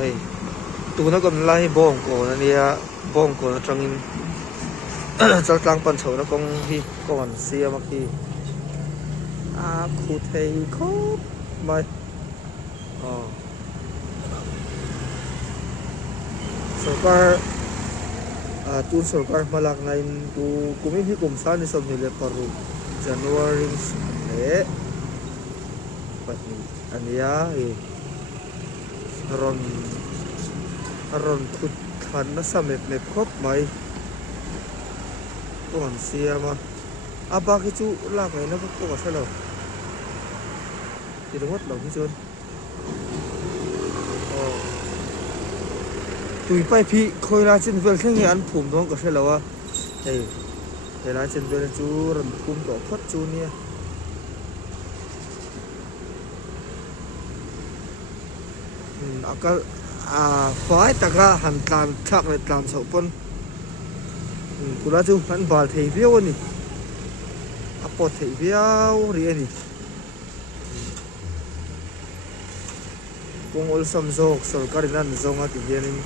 hey tu nó còn lai bong cổ nó nia bong cổ nó trong in chắc tăng pan chầu nó con hi còn siam mà khi khu thầy khóc mày सरकार tu सरकार malak na in tu kumi hi kumsan ni som nile paru January le patni ania ron khut than na samet me khop mai kon siama aba ki chu la ngai na ko ka salo ti dot lo ki chon tui pai phi khoi la chen vel theng an phum dong ka selo hey la chen vel chu ran phum to phot chu nia akal phai taka han tlan thak le tlan so pon kula chu han bal thei viau ni apot thei viau ri ani kung ol sam jok sarkar nan zonga ti hianin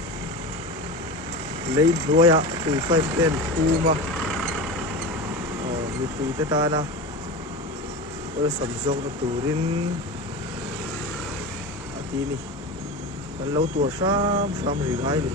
lấy đuôi ạ từ phải bên khu mà như từ tới ta na ở sầm rộng nó từ đến tí này còn lâu tua sam sam gì ngay đi